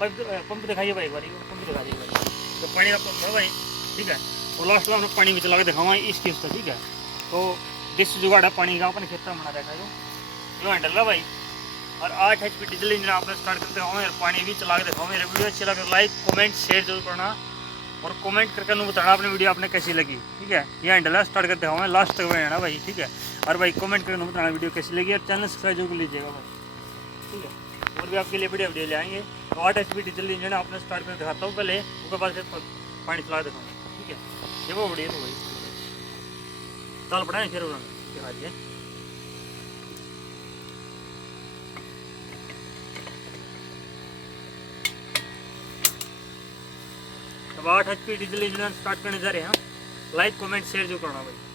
पंप दिखाइए भाई, एक बार पंप दिखा दीजिए भाई। तो पानी का पंप है भाई, ठीक है। और लास्ट में हम लोग पानी भी चला के दिखाऊंगा इसकी उसका, ठीक है। तो देसी जुगाड़ है पानी का, अपने खेत में बना रखा है जो हैंडल है भाई। और 8 HP डीजल इंजन आपने स्टार्ट करते हो यार, पानी भी चला के दिखाओ। मेरे वीडियो अच्छी लगे लाइक कमेंट शेयर जरूर करना, और कमेंट करके बताना अपनी वीडियो आपने कैसी लगी, ठीक है। ये हैंडल है, स्टार्ट करते हो लास्ट तक रहना भाई, ठीक है। और भाई कमेंट करके बताना वीडियो कैसी लगी, और चैनल सब्सक्राइब जरूर कर लीजिएगा भाई, ठीक है। और भी आपके लिए बढ़िया वीडियो ले आएंगे। तो 8 HP डीजल इंजन आपने स्टार्ट करके दिखाता हूँ पहले, उसके बाद फिर पानी चला दिखाऊंगा, ठीक है। ये वो बढ़िया तो भाई चाल पड़ा फिर दिखा दिए। अब 8 HP डीजल इंजन स्टार्ट करने जा रहे हैं। लाइक कमेंट शेयर जो करना भाई।